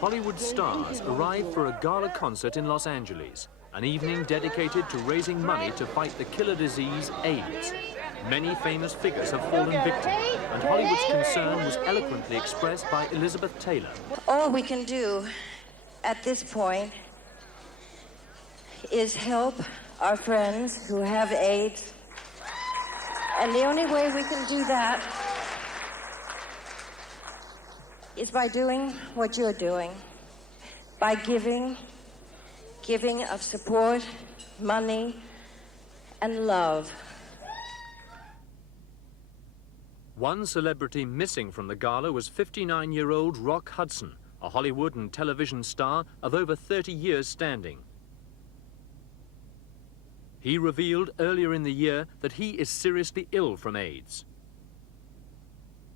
Hollywood stars arrive for a gala concert in Los Angeles, an evening dedicated to raising money to fight the killer disease AIDS. Many famous figures have fallen victim, and Hollywood's concern was eloquently expressed by Elizabeth Taylor. All we can do at this point is help our friends who have AIDS. And the only way we can do that is by doing what you're doing, by giving of support, money, and love. One celebrity missing from the gala was 59-year-old Rock Hudson, a Hollywood and television star of over 30 years standing. He revealed earlier in the year that he is seriously ill from AIDS.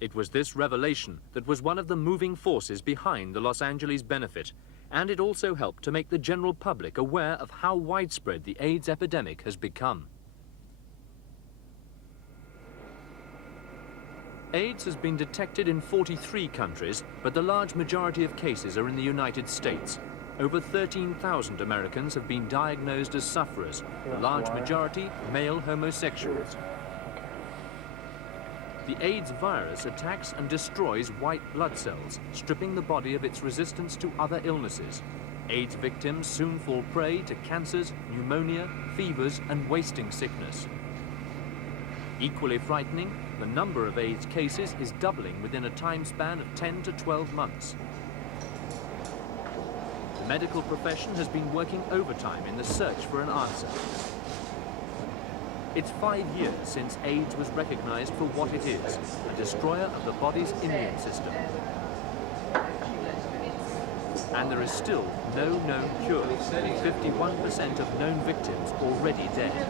It was this revelation that was one of the moving forces behind the Los Angeles benefit, and it also helped to make the general public aware of how widespread the AIDS epidemic has become. AIDS has been detected in 43 countries, but the large majority of cases are in the United States. Over 13,000 Americans have been diagnosed as sufferers, the large majority male homosexuals. The AIDS virus attacks and destroys white blood cells, stripping the body of its resistance to other illnesses. AIDS victims soon fall prey to cancers, pneumonia, fevers, and wasting sickness. Equally frightening, the number of AIDS cases is doubling within a time span of 10 to 12 months. The medical profession has been working overtime in the search for an answer. It's 5 years since AIDS was recognized for what it is, a destroyer of the body's immune system. And there is still no known cure, with 51% of known victims already dead.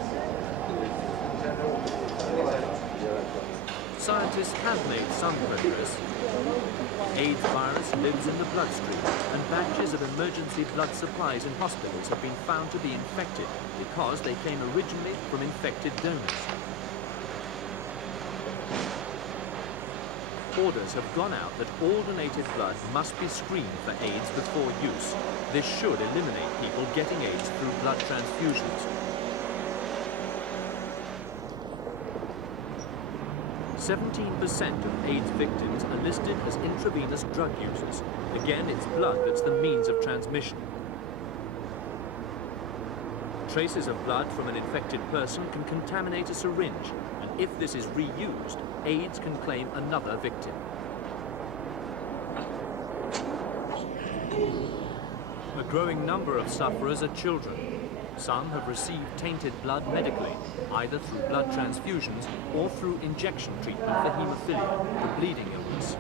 Scientists have made some progress. AIDS virus lives in the bloodstream, and batches of emergency blood supplies in hospitals have been found to be infected because they came originally from infected donors. Orders have gone out that all donated blood must be screened for AIDS before use. This should eliminate people getting AIDS through blood transfusions. 17% of AIDS victims are listed as intravenous drug users. Again, it's blood that's the means of transmission. Traces of blood from an infected person can contaminate a syringe, and if this is reused, AIDS can claim another victim. A growing number of sufferers are children. Some have received tainted blood medically, either through blood transfusions or through injection treatment for haemophilia, the bleeding illness.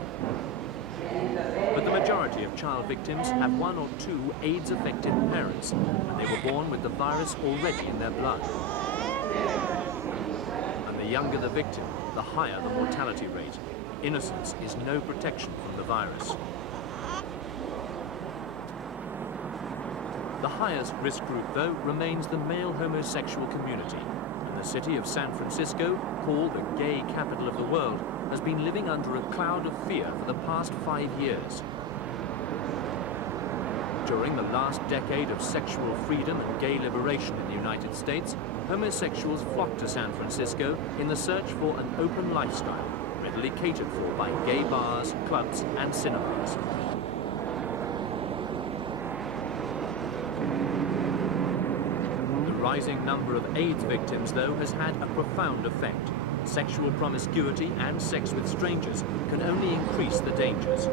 But the majority of child victims have one or two AIDS-affected parents, and they were born with the virus already in their blood. And the younger the victim, the higher the mortality rate. Innocence is no protection from the virus. The highest risk group, though, remains the male homosexual community, and the city of San Francisco, called the gay capital of the world, has been living under a cloud of fear for the past 5 years. During the last decade of sexual freedom and gay liberation in the United States, homosexuals flocked to San Francisco in the search for an open lifestyle, readily catered for by gay bars, clubs, and cinemas. The rising number of AIDS victims, though, has had a profound effect. Sexual promiscuity and sex with strangers can only increase the dangers.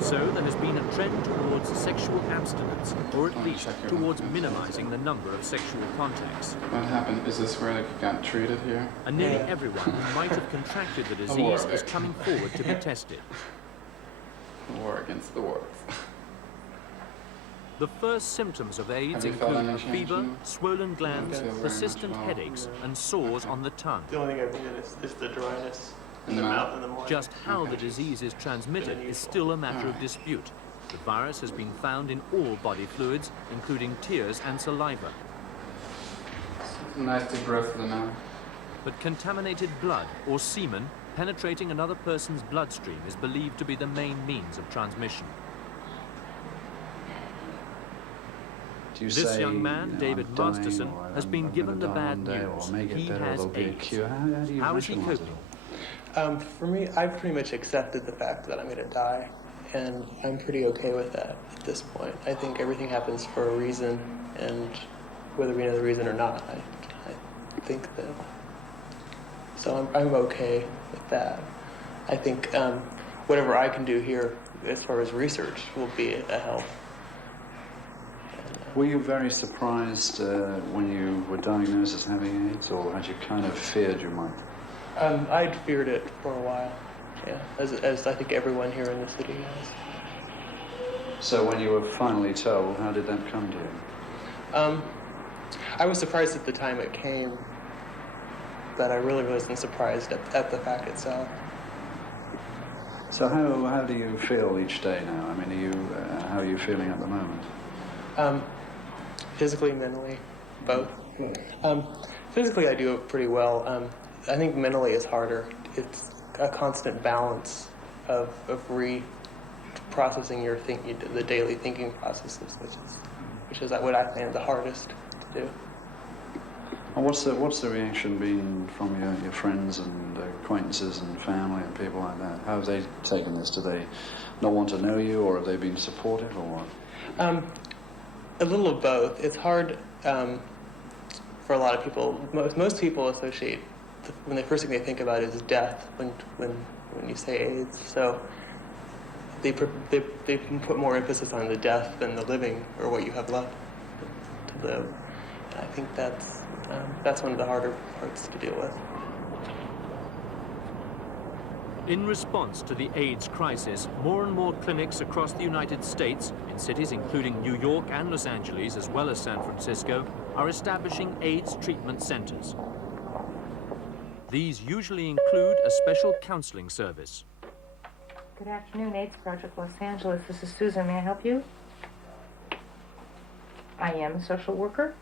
So there has been a trend towards sexual abstinence, or at least towards minimizing the number of sexual contacts. What happened? Is this where it got treated here? And nearly everyone who might have contracted the disease is coming forward to be tested. War against the wars. The first symptoms of AIDS include a fever, swollen glands, persistent headaches, and sores on the tongue. The only thing I've needed is the dryness in the mouth in the morning. Just how the disease is transmitted is still a matter of dispute. The virus has been found in all body fluids, including tears and saliva. Nice deep breath in the mouth. But contaminated blood or semen penetrating another person's bloodstream is believed to be the main means of transmission. This young man, David Masterson, has been given the bad news. He has AIDS. How is he coping? For me, I've pretty much accepted the fact that I'm going to die, and I'm pretty okay with that at this point. I think everything happens for a reason, and whether we know the reason or not, I think that. So I'm okay with that. I think whatever I can do here as far as research will be a help. Were you very surprised when you were diagnosed as having AIDS, or had you kind of feared you might? I'd feared it for a while, yeah, as I think everyone here in the city has. So when you were finally told, how did that come to you? I was surprised at the time it came, but I really wasn't surprised at the fact itself. So how do you feel each day now? I mean, how are you feeling at the moment? Physically, mentally, both. Physically, I do pretty well. I think mentally is harder. It's a constant balance of reprocessing your the daily thinking processes, which is what I find the hardest to do. And what's the reaction been from your friends and acquaintances and family and people like that? How have they taken this? Do they not want to know you, or have they been supportive, or what? A little of both. It's hard for a lot of people. Most people associate when the first thing they think about is death when you say AIDS. So they put more emphasis on the death than the living, or what you have left to live. And I think that's one of the harder parts to deal with. In response to the AIDS crisis, more and more clinics across the United States, in cities including New York and Los Angeles, as well as San Francisco, are establishing AIDS treatment centers. These usually include a special counseling service. Good afternoon, AIDS Project Los Angeles. This is Susan. May I help you? I am a social worker.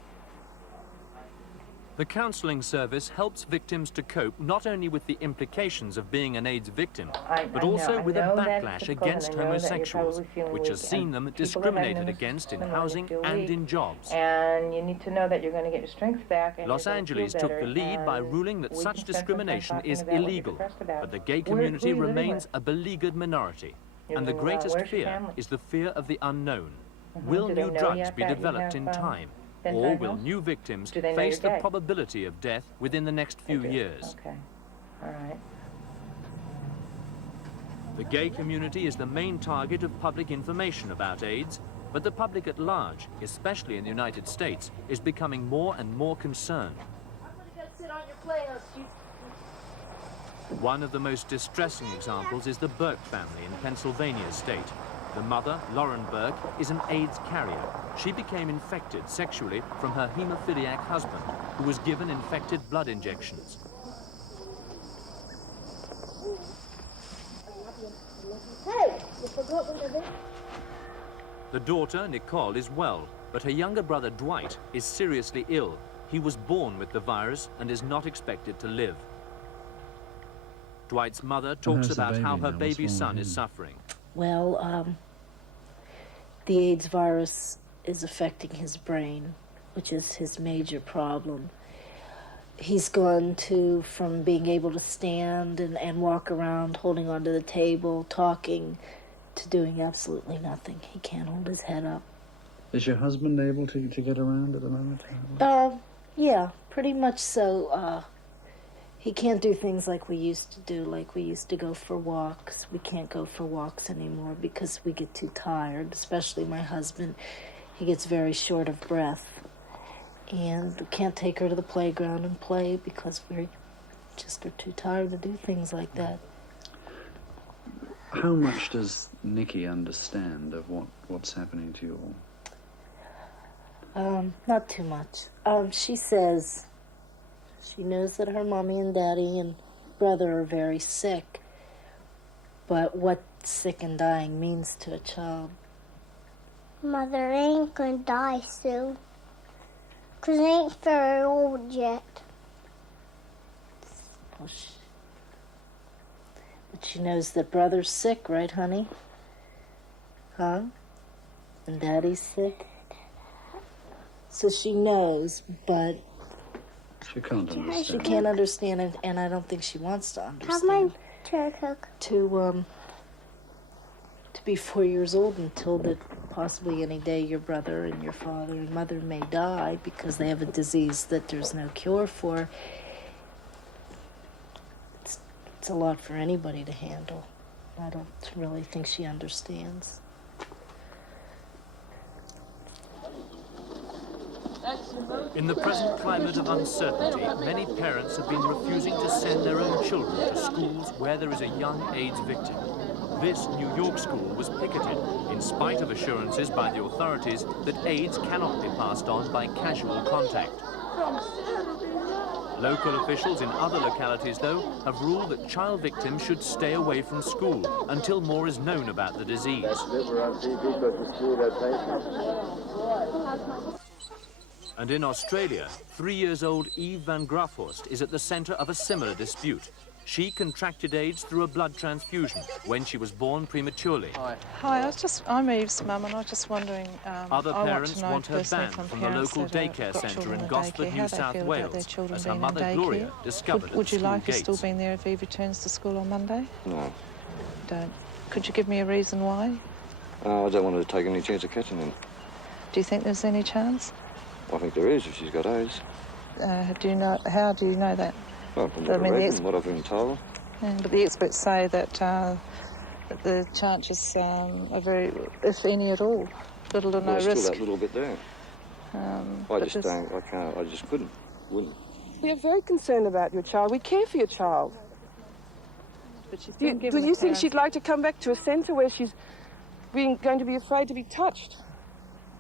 The counseling service helps victims to cope not only with the implications of being an AIDS victim, but also with a backlash against homosexuals, which has seen them discriminated against in housing and in jobs. And you need to know that you're going to get your strength back. And Los Angeles took the lead by ruling that such discrimination is illegal, but the gay community remains a beleaguered minority. And the greatest fear is the fear of the unknown. Will new drugs be developed in time? Or will new victims face the probability of death within the next few years? Okay, all right. The gay community is the main target of public information about AIDS, but the public at large, especially in the United States, is becoming more and more concerned. I'm gonna go sit on your playhouse. One of the most distressing examples is the Burke family in Pennsylvania state. The mother, Lauren Burke, is an AIDS carrier. She became infected sexually from her hemophiliac husband, who was given infected blood injections. Hey, you forgot what I did? The daughter, Nicole, is well, but her younger brother, Dwight, is seriously ill. He was born with the virus and is not expected to live. Dwight's mother talks about how her baby son is suffering. Well, the AIDS virus is affecting his brain, which is his major problem. He's gone from being able to stand and walk around, holding onto the table, talking, to doing absolutely nothing. He can't hold his head up. Is your husband able to get around at the moment? Yeah, pretty much so. He can't do things like we used to do, like we used to go for walks. We can't go for walks anymore because we get too tired, especially my husband. He gets very short of breath. And we can't take her to the playground and play because we just are too tired to do things like that. How much does Nikki understand of what's happening to you all? Not too much. She says she knows that her mommy and daddy and brother are very sick, but what sick and dying means to a child. Mother ain't gonna die soon, 'cause I ain't very old yet. Well, She knows that brother's sick, right, honey? Huh? And daddy's sick? So she knows, but She can't understand. she can't understand it, and I don't think she wants to Have my understand. chair cook. To be 4 years old and told that possibly any day your brother and your father and mother may die because they have a disease that there's no cure for. It's a lot for anybody to handle. I don't really think she understands. In the present climate of uncertainty, many parents have been refusing to send their own children to schools where there is a young AIDS victim. This New York school was picketed, in spite of assurances by the authorities that AIDS cannot be passed on by casual contact. Local officials in other localities, though, have ruled that child victims should stay away from school until more is known about the disease. And in Australia, 3-year-old Eve van Grafhorst is at the centre of a similar dispute. She contracted AIDS through a blood transfusion when she was born prematurely. Hi, I'm Eve's mum, and I was just wondering. Other parents want her banned from the local daycare centre in Gosford, New South Wales, as her mother Gloria discovered Would you at the like school her still gates. being there if Eve returns to school on Monday? No. Don't. Could you give me a reason why? I don't want to take any chance of catching him. Do you think there's any chance? I think there is if she's got AIDS. Do you know? How do you know that? Well, from I what mean, I the read and what I've been told. Yeah, but the experts say that the chances are very, if any at all, little to no Well, there's risk. still that little bit there. I just don't, I can't, I just wouldn't. We are very concerned about your child. We care for your child. But she's Do you think she'd like to come back to a centre where she's going to be afraid to be touched?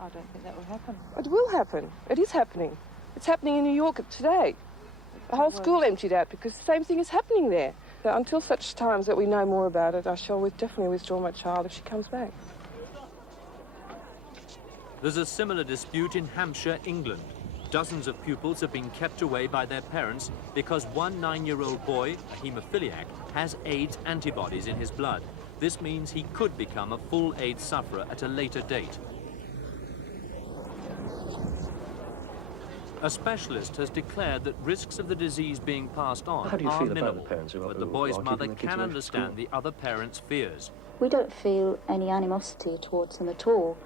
I don't think that will happen. It will happen. It is happening. It's happening in New York today. The whole school emptied out because the same thing is happening there. So until such times that we know more about it, I shall definitely withdraw my child if she comes back. There's a similar dispute in Hampshire, England. Dozens of pupils have been kept away by their parents because one 9-year-old boy, a haemophiliac, has AIDS antibodies in his blood. This means he could become a full AIDS sufferer at a later date. A specialist has declared that risks of the disease being passed on How do you are feel about minimal, the parents who are but the who boy's are mother keeping their kids can away from understand school? the other parents' fears. We don't feel any animosity towards them at all.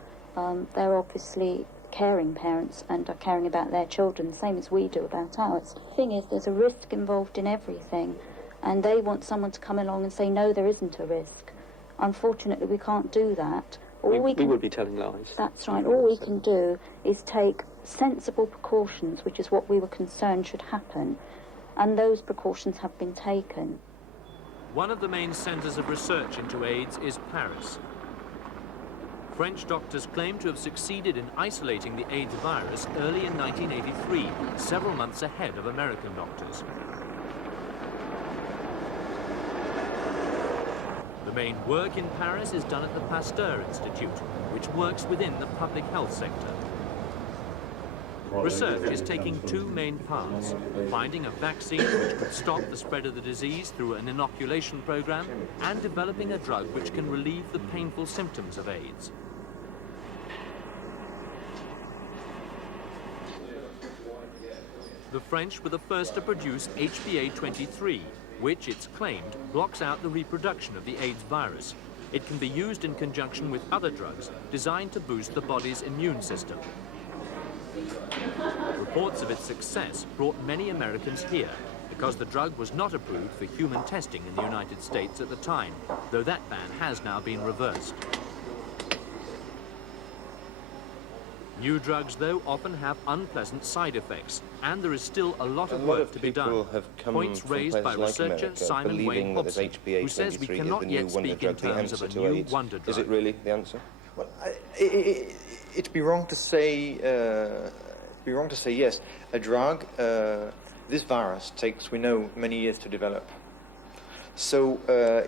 They're obviously caring parents and are caring about their children, the same as we do about ours. The thing is, there's a risk involved in everything, and they want someone to come along and say, no, there isn't a risk. Unfortunately, we can't do that. We would be telling lies. That's right. All we can do is take sensible precautions, which is what we were concerned should happen, and those precautions have been taken. One of the main centres of research into AIDS is Paris. French doctors claim to have succeeded in isolating the AIDS virus early in 1983, several months ahead of American doctors. The main work in Paris is done at the Pasteur Institute, which works within the public health sector. Research is taking two main paths: finding a vaccine which could stop the spread of the disease through an inoculation program, and developing a drug which can relieve the painful symptoms of AIDS. The French were the first to produce HPA-23, which, it's claimed, blocks out the reproduction of the AIDS virus. It can be used in conjunction with other drugs designed to boost the body's immune system. Reports of its success brought many Americans here, because the drug was not approved for human testing in the United States at the time, though that ban has now been reversed. New drugs, though, often have unpleasant side effects, and there is still a lot of work to be done. Points raised by researcher Simon Wayne Hobson, who says we cannot yet speak in terms of a new wonder drug. Is it really the answer? Well, it'd be wrong to say. Yes. A drug. This virus takes, we know, many years to develop. So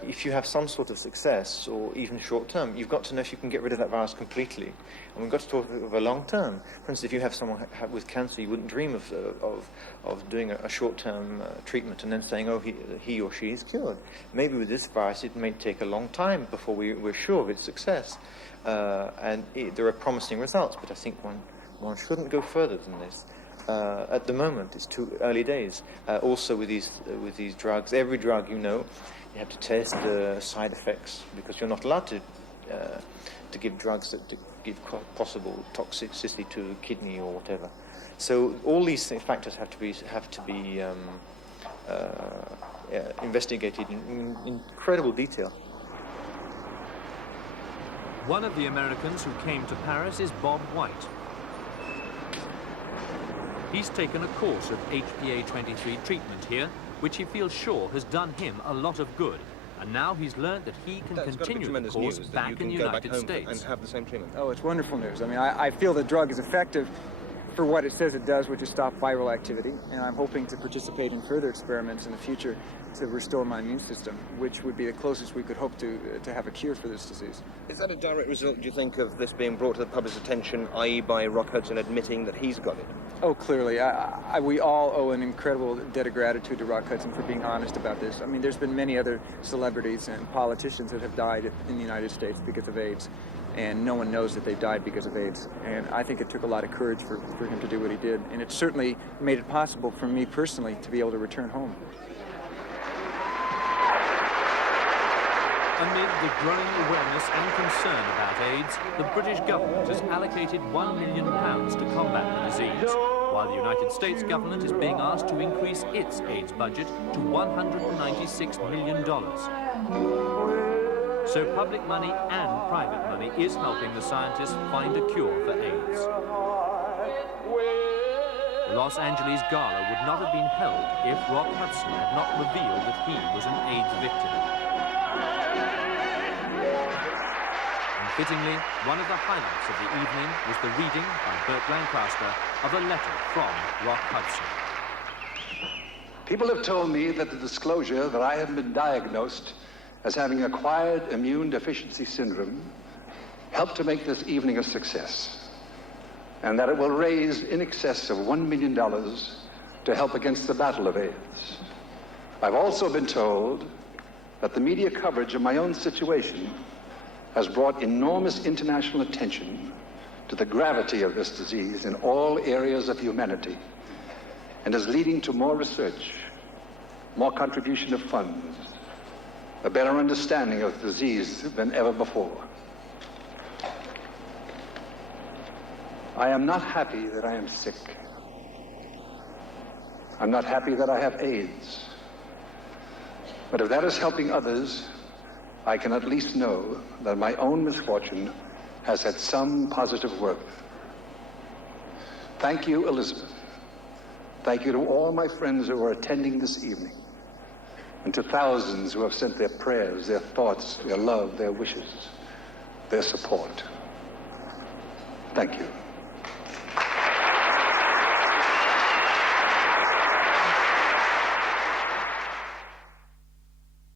if you have some sort of success, or even short term, you've got to know if you can get rid of that virus completely. And we've got to talk of a long term. For instance, if you have someone with cancer, you wouldn't dream of doing a short term treatment and then saying, oh, he or she is cured. Maybe with this virus, it may take a long time before we're sure of its success. There are promising results, but I think one shouldn't go further than this. At the moment, it's too early days. Also, with these drugs, every drug, you know, you have to test the side effects, because you're not allowed to give drugs that give possible toxicity to the kidney or whatever. So all these factors have to be investigated in incredible detail. One of the Americans who came to Paris is Bob White. He's taken a course of HPA-23 treatment here, which he feels sure has done him a lot of good. And now he's learned that he can continue the course back in the United States. And have the same treatment. Oh, it's wonderful news. I mean, I feel the drug is effective for what it says it does, which is stop viral activity. And I'm hoping to participate in further experiments in the future to restore my immune system, which would be the closest we could hope to have a cure for this disease. Is that a direct result, do you think, of this being brought to the public's attention, i.e. by Rock Hudson admitting that he's got it? Oh, clearly. We all owe an incredible debt of gratitude to Rock Hudson for being honest about this. I mean, there's been many other celebrities and politicians that have died in the United States because of AIDS, and no one knows that they died because of AIDS. And I think it took a lot of courage for him to do what he did, and it certainly made it possible for me personally to be able to return home. Amid the growing awareness and concern about AIDS, the British government has allocated £1 million to combat the disease, while the United States government is being asked to increase its AIDS budget to $196 million. So public money and private money is helping the scientists find a cure for AIDS. The Los Angeles gala would not have been held if Rock Hudson had not revealed that he was an AIDS victim. Fittingly, one of the highlights of the evening was the reading by Burt Lancaster of a letter from Rock Hudson. People have told me that the disclosure that I have been diagnosed as having acquired immune deficiency syndrome helped to make this evening a success, and that it will raise in excess of $1 million to help against the battle of AIDS. I've also been told that the media coverage of my own situation has brought enormous international attention to the gravity of this disease in all areas of humanity, and is leading to more research, more contribution of funds, a better understanding of the disease than ever before. I am not happy that I am sick. I'm not happy that I have AIDS. But if that is helping others, I can at least know that my own misfortune has had some positive work. Thank you, Elizabeth. Thank you to all my friends who are attending this evening, and to thousands who have sent their prayers, their thoughts, their love, their wishes, their support. Thank you.